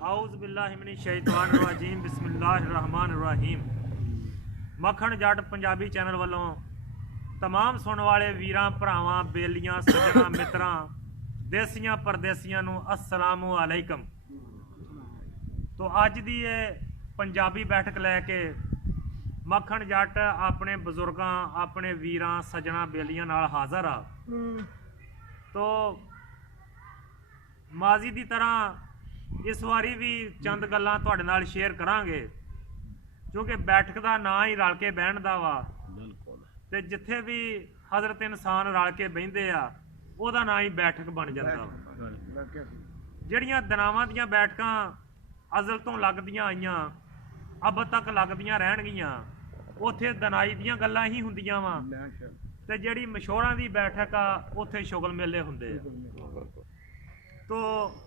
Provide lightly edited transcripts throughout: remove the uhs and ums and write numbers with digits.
आउज़ बिल्लाहि मिनश शैतानिर रजीम बिस्मिल्लाहिर रहमानिर रहीम। मक्खण जट पंजाबी चैनल वालों तमाम सुनने वाले वीरां भरावां बेलियां सज्जणा मित्रां देसियां परदेसियां नूं अस्सलामु अलैकुम। तो अज दी ये पंजाबी बैठक लैके मक्खण जट अपने बजुर्गां अपने वीरां सज्जणा बेलियां नाल हाज़र आ। तो माजी की तरह इस बारी भी चंद गल्लां तुहाडे नाल शेयर करांगे, क्योंकि बैठक का ना ही रल के बहन का वा। ते जिथे भी हज़रत इंसान रल के बहिंदे आ उहदा ना ही बैठक बन जाता वा। जिहड़ियां दनावां दीयां बैठकां अज़ल तो लगदियां आईयां अब तक लगदियां रहणगियां, उत्थे दनाई दीयां गल्लां ही हुंदियां वा ते जिहड़ी मशोरां दी बैठक आ उत्थे शुगल मेले हुंदे आ। तो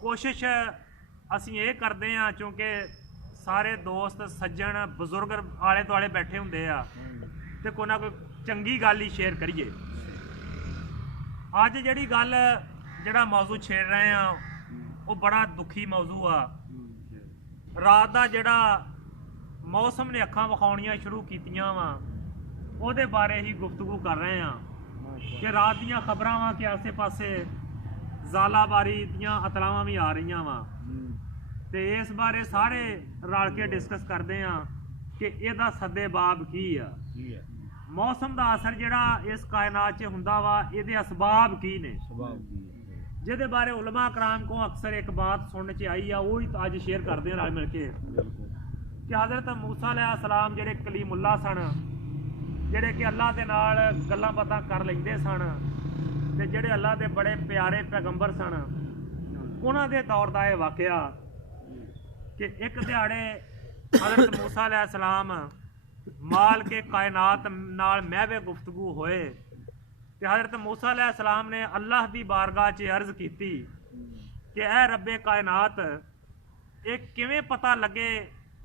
कोशिश असीं ये करते हैं, क्योंकि सारे दोस्त सज्जन बजुर्ग आले दुआले बैठे होंदे आ ते कोई ना कोई चंगी गल ही शेयर करिए। अज जिहड़ी गल जिहड़ा मौजू छेड़ रहे हैं वो बड़ा दुखी मौजू आ। रात का जिहड़ा मौसम ने अखां विखाउणियां शुरू कीतियां वा ਉਹਦੇ बारे ही गुफ्तगू कर रहे हैं कि रात दियां खबरां वा कि आसे पासे ज़ालाबारी दियां अतलावां भी आ रही वा, तो इस बारे सारे रल के डिस्कस करते हैं कि इसदा सद्देबाब की आ। मौसम का असर जिहड़ा इस कायनात च हुंदा वा इहदे असबाब की ने, जिहदे बारे उलमा कराम को अक्सर एक बात सुनने च आई आ, वो ही अज शेयर करते हैं रल मिल के कि हज़रत मूसा अलैहिस्सलाम जिहड़े कलीमुल्लाह सन, जिहड़े कि अल्लाह दे नाल गल्लां बातां कर लैंदे सन ते जिहड़े अल्लाह दे बड़े प्यारे पैगंबर सन, उन्हां दे दौर दा इह वाक़या कि एक दिहाड़े हज़रत मूसा अलैहिस्सलाम माल के कायनात नाल महवे गुफ्तगू होए ते हज़रत मूसा अलैहिस्सलाम ने अल्लाह दी बारगाह च अर्ज़ कीती कि ऐ रब्बे कायनात, ये किवें पता लगे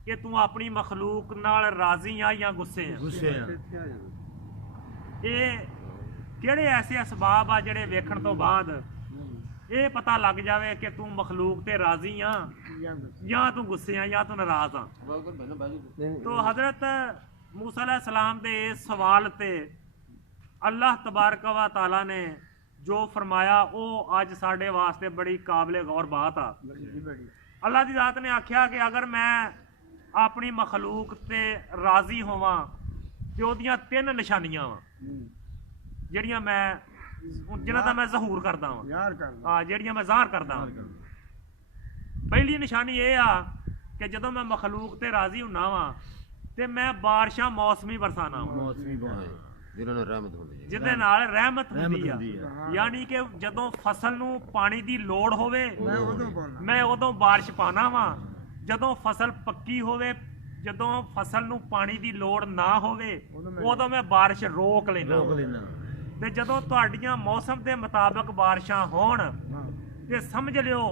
कि तू अपनी मखलूक नाल राजी आ या गुस्से आ? ये किहड़े ऐसे असबाब आ जिहड़े वेखण तो बाद ये पता लग जाए कि तू मखलूक ते राजी आ या तू गुस्से आ या तू नाराज आ? तो हज़रत मूसा अलैहिस्सलाम दे इस सवाल ते अल्लाह तबारक व तआला ने जो फरमाया वो अज साडे वास्ते बड़ी काबिले गौर बात आ। अल्लाह दी ज़ात ने आख्या कि अगर मैं अपनी मखलूक ते राजी होवां ते ओहदियां तीन निशानियां वा जिहड़ियां मैं जिन्हां दा मैं ज़हूर करदा वां, जिहड़ियां मैं ज़ाहर करदा वां। पहली निशानी ये आ कि जदों मैं मखलूक ते राजी हुन्ना वां ते मैं बारिशां मौसमी बरसाना वां जिहदे नाल रहमत हुंदी आ। यानी कि जदों फसल नूं पानी दी लोड़ होवे मैं उदों बारिश पाना वां, जदों फसल पक्की होवे जदों फसल नूं पानी दी लोड़ ना होवे उदों मैं बारिश रोक लेना। ते जदों तुहाडियां मौसम दे मुताबिक बारिशां होण ते समझ लिओ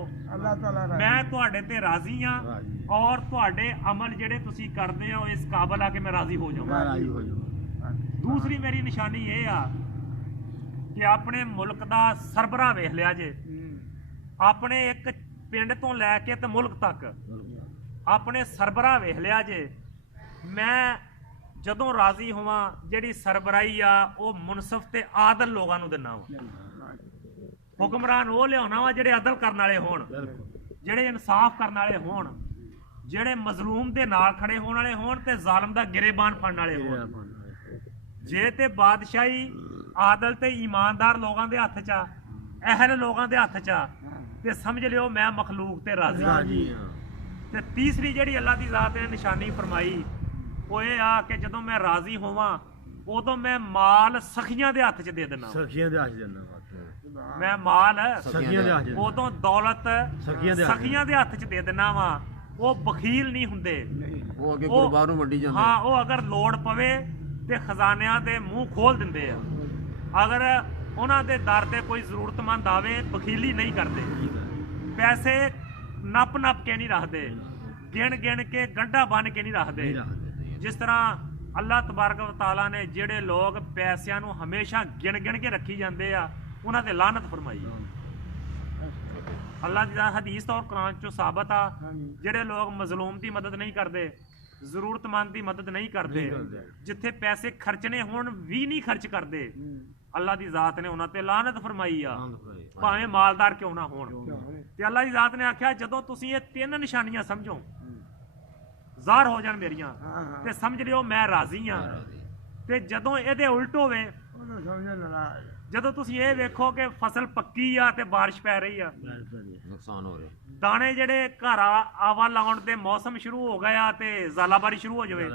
मैं तुहाडे ते राजी हाँ और तुहाडे अमल जिहड़े तुसीं करदे हो इस काबल आ कि मैं राजी हो जाऊं। दूसरी मेरी निशानी ये आ कि अपने मुल्क दा सरबराह वेख लिया जे, अपने एक पिंड तो लैके ते मुल्क तक अपने सरबराह वेख लिया जे। मैं जदों राजी होवां जिहड़ी सरबराही आ वो मुनसिफ ते आदल लोगां नूं दिन्ना वा। हुक्मरान वो लियाउणा वा जिहड़े अदल करन वाले होण, जिहड़े इंसाफ करन वाले होण, जिहड़े मजलूम दे नाल खड़े होण वाले होण ते जालिम दा गिरेबान फड़न वाले होण। जे ते बादशाही आदल ते ईमानदार लोगां दे हत्थ च आ, अहल लोगां दे हत्थ च आ ते समझ लिओ मैं मखलूक ते राजी। ते तीसरी जिहड़ी अल्लाह दी ज़ात ने निशानी फरमाई वो ये आ कि जदों मैं राजी होवां उदों मैं माल सखियां दे हत्थ च दे देना। मैं माल उदों दौलत सखियां दे हत्थ च दे देना वा। वो बखील नहीं हुंदे, हाँ वो अगर लोड़ पवे ते खजानियां दे मूँह खोल दिंदे आ। अगर उन्हां दे दर ते कोई जरूरतमंद आवे बखीली नहीं करते, पैसे नप नप के नहीं रखते, गिन गिन के गंढा बन के नहीं रखते। जिस तरह अल्लाह तबारक व तआला ने जिहड़े लोग पैसिਆਂ नूं हमेशा गिन गिन के रखी जाते आ उन्हां ते लानत फरमाई। अल्लाह दी हदीस और कुरान चो साबित आ ਜਿਹੜੇ ਲੋਕ ਮਜ਼ਲੂਮ ਦੀ ਮਦਦ ਨਹੀਂ ਕਰਦੇ ਜ਼ਰੂਰਤਮੰਦ ਦੀ ਮਦਦ ਨਹੀਂ ਕਰਦੇ ਜਿੱਥੇ ਪੈਸੇ ਖਰਚਣੇ ਹੋਣ ਵੀ ਨਹੀਂ ਖਰਚ ਕਰਦੇ ਅੱਲਾਹ ਦੀ ਜ਼ਾਤ ਨੇ ਉਹਨਾਂ ਤੇ ਲਾਨਤ ਫਰਮਾਈ ਆ ਭਾਵੇਂ ਮਾਲਦਾਰ ਕਿਉਂ ਨਾ ਹੋਣ ਤੇ ਅੱਲਾਹ ਦੀ ਜ਼ਾਤ ਨੇ ਆਖਿਆ ਜਦੋਂ ਤੁਸੀਂ ਇਹ ਤਿੰਨ ਨਿਸ਼ਾਨੀਆਂ ਸਮਝੋ ਜ਼ਾਹਰ ਹੋ ਜਾਣ ਮੇਰੀਆਂ ਤੇ ਸਮਝ ਲਿਓ ਮੈਂ ਰਾਜ਼ੀ ਆ ਤੇ ਜਦੋਂ ਇਹਦੇ ਉਲਟ ਹੋਵੇ ਜਦੋਂ ਤੁਸੀਂ ਇਹ ਵੇਖੋ ਕਿ ਫਸਲ ਪੱਕੀ ਆ ਤੇ ਬਾਰਿਸ਼ ਪੈ ਰਹੀ ਆ ਨੁਕਸਾਨ ਹੋ ਰਿਹਾ ਦਾਣੇ ਜਿਹੜੇ ਘਰ ਆਵਾ ਲਾਉਣ ਦੇ ਮੌਸਮ ਸ਼ੁਰੂ ਹੋ ਗਿਆ ਤੇ ਜ਼ਾਲਾਬਾਰੀ ਸ਼ੁਰੂ ਹੋ ਜਾਵੇ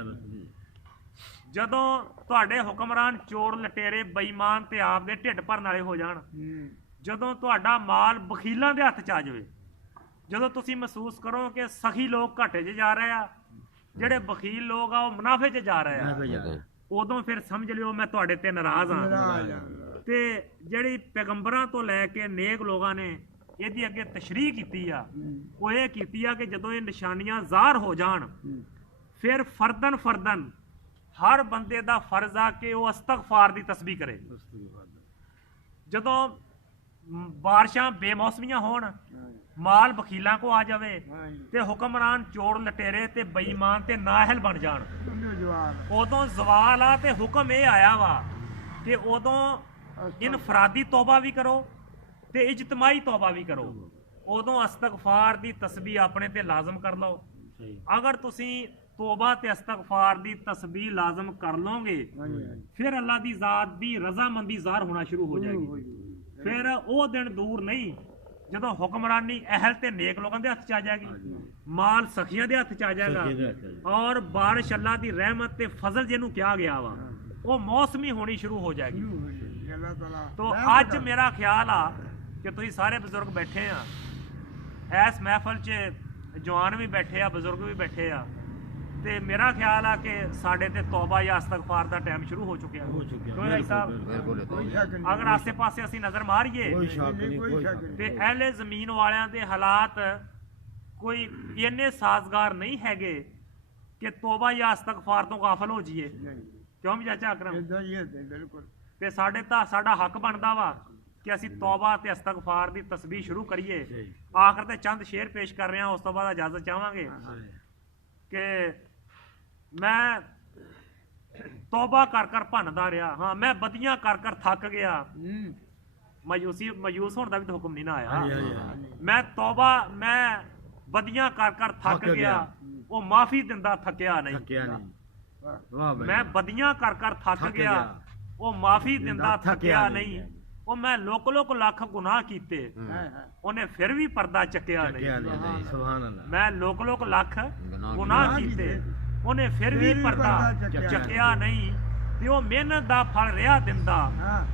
ਜਦੋਂ ਤੁਹਾਡੇ ਹੁਕਮਰਾਨ ਚੋਰ ਲਟੇਰੇ ਬੇਈਮਾਨ ਤੇ ਆਪ ਦੇ ਢਿੱਡ ਭਰਨ ਵਾਲੇ ਹੋ ਜਾਣ ਜਦੋਂ ਤੁਹਾਡਾ ਮਾਲ ਬਖੀਲਾਂ ਦੇ ਹੱਥ ਚ ਆ ਜਾਵੇ ਜਦੋਂ ਤੁਸੀਂ ਮਹਿਸੂਸ ਕਰੋ ਕਿ ਸਖੀ ਲੋਕ ਘਾਟੇ 'ਚ ਜਾ ਰਹੇ ਆ ਜਿਹੜੇ ਬਖੀਲ ਲੋਕ ਆ ਉਹ ਮੁਨਾਫੇ 'ਚ ਜਾ ਰਹੇ ਆ ਉਦੋਂ ਫਿਰ ਸਮਝ ਲਿਓ ਮੈਂ ਤੁਹਾਡੇ ਤੇ ਨਾਰਾਜ਼ ਆ ਤੇ ਜਿਹੜੀ ਪੈਗੰਬਰਾਂ ਤੋਂ ਲੈ ਕੇ ਨੇਕ ਲੋਕਾਂ ਨੇ ਇਹਦੀ ਅੱਗੇ ਤਸ਼ਰੀਹ ਕੀਤੀ ਆ ਉਹ ਇਹ ਕੀਤੀ ਆ ਕਿ ਜਦੋਂ ਇਹ ਨਿਸ਼ਾਨੀਆਂ ਜ਼ਾਹਰ ਹੋ ਜਾਣ ਫਿਰ ਫਰਦਨ ਹਰ ਬੰਦੇ ਦਾ ਫਰਜ਼ ਆ ਕਿ ਉਹ ਇਸਤਗਫਾਰ ਦੀ ਤਸਬੀਹ ਕਰੇ ਜਦੋਂ ਬਾਰਿਸ਼ਾਂ ਬੇਮੌਸਮੀਆਂ ਹੋਣ ਮਾਲ ਬਖੀਲਾਂ ਕੋ ਆ ਜਾਵੇ ਤੇ ਹੁਕਮਰਾਨ ਚੋਰ ਲਟੇਰੇ ਤੇ ਬੇਈਮਾਨ ਤੇ ਨਾਅਹਲ ਬਣ ਜਾਣ ਉਦੋਂ ਜ਼ਵਾਲ ਆ ਤੇ ਹੁਕਮ ਇਹ ਆਇਆ ਵਾ ਕਿ ਉਦੋਂ ਇਨਫਰਾਦੀ ਤੌਬਾ ਵੀ ਕਰੋ ਤੇ ਇਜਤਮਾਈ ਤੌਬਾ ਵੀ ਕਰੋ ਉਦੋਂ ਇਸਤਗਫਾਰ ਦੀ ਤਸਬੀਹ ਆਪਣੇ ਤੇ ਲਾਜ਼ਮ ਕਰ ਲਓ ਅਗਰ ਤੁਸੀਂ ਤੋਬਾ ਤੇ ਇਸਤਗਫਾਰ ਦੀ ਤਸਬੀਹ ਲਾਜ਼ਮ ਕਰ ਲਓਗੇ ਫਿਰ ਅੱਲਾਹ ਦੀ ਜ਼ਾਤ ਦੀ ਰਜ਼ਾਮੰਦੀ ਜ਼ਾਹਰ ਹੋਣਾ ਸ਼ੁਰੂ ਹੋ ਜਾਏਗੀ ਫਿਰ ਉਹ ਦਿਨ ਦੂਰ ਨਹੀਂ ਜਦੋਂ ਹੁਕਮਰਾਨੀ ਅਹਿਲ ਤੇ ਨੇਕ ਲੋਕਾਂ ਦੇ ਹੱਥ ਚ ਆ ਜਾਏਗੀ ਮਾਲ ਸਖੀਆਂ ਦੇ ਹੱਥ ਚ ਆ ਜਾਏਗਾ ਔਰ ਬਾਰਿਸ਼ ਅੱਲਾਹ ਦੀ ਰਹਿਮਤ ਤੇ ਫਜ਼ਲ ਜਿਹਨੂੰ ਕਿਹਾ ਗਿਆ ਵਾ ਉਹ ਮੌਸਮੀ ਹੋਣੀ ਸ਼ੁਰੂ ਹੋ ਜਾਏਗੀ ਤੋ ਅੱਜ ਮੇਰਾ ਖਿਆਲ ਆ ਕਿ ਤੁਸੀਂ ਸਾਰੇ ਬਜ਼ੁਰਗ ਬੈਠੇ ਆ ਇਸ ਮਹਿਫਲ 'ਚ ਜਵਾਨ ਵੀ ਬੈਠੇ ਆ ਬਜ਼ੁਰਗ ਵੀ ਬੈਠੇ ਆ ਤੇ ਮੇਰਾ ਖਿਆਲ ਆ ਕਿ ਸਾਡੇ ਤੇ ਤੌਬਾ ਜਾਂ ਇਸਤਗਫਾਰ ਦਾ ਟਾਈਮ ਸ਼ੁਰੂ ਹੋ ਚੁੱਕਿਆ ਕੋਈ ਸਾਹਿਬ ਅਗਰ ਆਸੇ ਪਾਸੇ ਅਸੀਂ ਨਜ਼ਰ ਮਾਰੀਏ ਤੇ ਅਹਿਲੇ ਜ਼ਮੀਨ ਵਾਲਿਆਂ ਦੇ ਹਾਲਾਤ ਕੋਈ ਇੰਨੇ ਸਾਜ਼ਗਾਰ ਨਹੀਂ ਹੈਗੇ ਕਿ ਤੌਬਾ ਜਾਂ ਇਸਤਗਫਾਰ ਤੋਂ ਗਾਫਲ ਹੋ ਜਾਈਏ ਕਿਉਂ ਵੀ ਚਾਚਾ ਅਕਰਮ ਤੇ ਸਾਡਾ ਹੱਕ ਬਣਦਾ ਵਾ ਕਿ ਅਸੀਂ ਤੌਬਾ ਤੇ ਇਸਤਗਫਾਰ ਦੀ ਤਸਬੀਹ ਸ਼ੁਰੂ ਕਰੀਏ ਆਖਰ ਤੇ ਚੰਦ ਸ਼ੇਰ ਪੇਸ਼ ਕਰ ਰਹੇ ਹਾਂ ਉਸ ਤੋਂ ਬਾਅਦ ਇਜਾਜ਼ਤ ਚਾਹਾਂਗੇ ਕਿ ਮੈਂ ਤੌਬਾ ਕਰ ਭੰਨਦਾ ਰਿਹਾ ਹਾਂ ਮੈਂ ਬਦੀਆਂ ਕਰ ਥੱਕ ਗਿਆ ਮਾਯੂਸ ਹੋਣ ਦਾ ਵੀ ਤਾਂ ਹੁਕਮ ਨਹੀਂ ਨਾ ਆਇਆ ਮੈਂ ਬਦੀਆਂ ਕਰ ਥੱਕ ਗਿਆ ਉਹ ਮਾਫੀ ਦਿੰਦਾ ਥੱਕਿਆ ਨਹੀਂ ਮੈਂ ਬਦੀਆਂ ਕਰ ਥੱਕ ਗਿਆ ਉਹ ਮਾਫੀ ਦਿੰਦਾ ਥੱਕਿਆ ਨਹੀਂ ਉਹ ਮੈਂ ਲੋਕ ਲੱਖ ਗੁਨਾਹ ਕੀਤੇ ਉਹਨੇ ਫਿਰ ਵੀ ਪਰਦਾ ਚੱਕਿਆ ਨਹੀਂ ਸੁਭਾਨ ਅੱਲਾਹ ਮੈਂ ਲੋਕ ਲੱਖ ਗੁਨਾਹ ਕੀਤੇ ਉਹਨੇ ਫਿਰ ਵੀ ਪਰਦਾ ਚੱਕਿਆ ਨਹੀਂ ਤੇ ਉਹ ਮਿਹਨਤ ਦਾ ਫਲ ਰਿਹਾ ਦਿੰਦਾ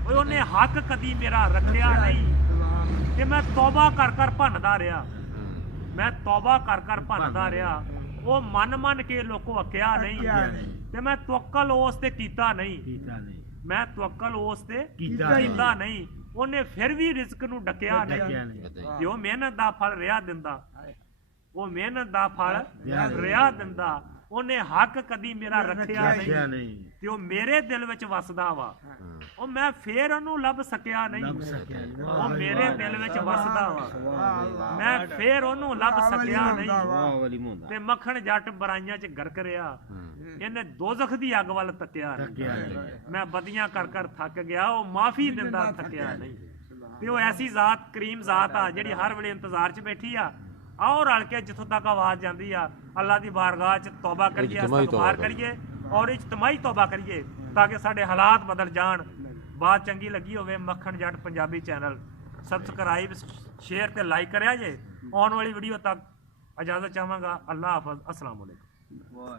ਉਹਨੇ ਹੱਕ ਕਦੀ ਮੇਰਾ ਰੱਖਿਆ ਨਹੀਂ ਤੇ ਮੈਂ ਤੌਬਾ ਕਰ ਭੰਨਦਾ ਰਿਹਾ ਮੈਂ ਤੌਬਾ ਕਰ ਭੰਨਦਾ ਰਿਹਾ ਉਹ ਮਨ ਕੇ ਲੋਕੋ ਅੱਕਿਆ ਨਹੀਂ ਤੇ ਮੈਂ ਤਵੱਕਲ ਉਸ ਤੇ ਕੀਤਾ ਨਹੀਂ ਮੈਂ ਤਵੱਕਲ ਉਸ ਤੇ ਕੀਤਾ ਨਹੀਂ ਉਹਨੇ ਫਿਰ ਵੀ ਰਿਜ਼ਕ ਨੂੰ ਡੱਕਿਆ ਨਹੀਂ ਤੇ ਉਹ ਮਿਹਨਤ ਦਾ ਫਲ ਰਿਹਾ ਦਿੰਦਾ ਉਹ ਮਿਹਨਤ ਦਾ ਫਲ ਰਿਹਾ ਦਿੰਦਾ ਉਹਨੇ ਹੱਕ ਕਦੀ ਮੇਰਾ ਰੱਖਿਆ ਨਹੀਂ ਤੇ ਉਹ ਮੇਰੇ ਦਿਲ ਵਿੱਚ ਵਸਦਾ ਵਾ ਉਹ ਮੈਂ ਫੇਰ ਉਹਨੂੰ ਲੱਭ ਸਕਿਆ ਨਹੀਂ ਉਹ ਮੇਰੇ ਦਿਲ ਵਿੱਚ ਵਸਦਾ ਵਾ ਮੈਂ ਫੇਰ ਉਹਨੂੰ ਲੱਭ ਸਕਿਆ ਨਹੀਂ ਤੇ ਮੱਖਣ ਜੱਟ ਬਰਾਈਆਂ 'ਚ ਗਰਕ ਰਿਹਾ ਇਹਨੇ ਦੋਜ਼ਖ ਦੀ ਅੱਗ ਵੱਲ ਤੱਕਿਆ ਨਹੀਂ ਮੈਂ ਬਦੀਆਂ ਕਰ ਥੱਕ ਗਿਆ ਉਹ ਮਾਫੀ ਦਿੰਦਾ ਥੱਕਿਆ ਨਹੀਂ ਤੇ ਉਹ ਐਸੀ ਜ਼ਾਤ ਕਰੀਮ ਜ਼ਾਤ ਆ ਜਿਹੜੀ ਹਰ ਵੇਲੇ ਇੰਤਜ਼ਾਰ 'ਚ ਬੈਠੀ ਆ ਆਓ ਰਲ ਕੇ ਜਿੱਥੋਂ ਤੱਕ ਆਵਾਜ਼ ਜਾਂਦੀ ਆ ਅੱਲਾਹ ਦੀ ਬਾਰਗਾਹ 'ਚ ਤੌਬਾ ਕਰੀਏ ਇਸਤਗਫਾਰ ਕਰੀਏ ਔਰ ਇਜਤਮਾਈ ਤੌਬਾ ਕਰੀਏ ਤਾਂ ਕਿ ਸਾਡੇ ਹਾਲਾਤ ਬਦਲ ਜਾਣ ਬਾਤ ਚੰਗੀ ਲੱਗੀ ਹੋਵੇ ਮੱਖਣ ਜੱਟ ਪੰਜਾਬੀ ਚੈਨਲ ਸਬਸਕ੍ਰਾਈਬ ਸ਼ੇਅਰ ਤੇ ਲਾਈਕ ਕਰਿਆ ਜੇ ਆਉਣ ਵਾਲੀ ਵੀਡੀਓ ਤੱਕ ਇਜਾਜ਼ਤ ਚਾਹਾਂਗਾ ਅੱਲਾਹ ਹਾਫਿਜ਼ ਅਸਲਾਮ ਵਾਲੇਕੁਮ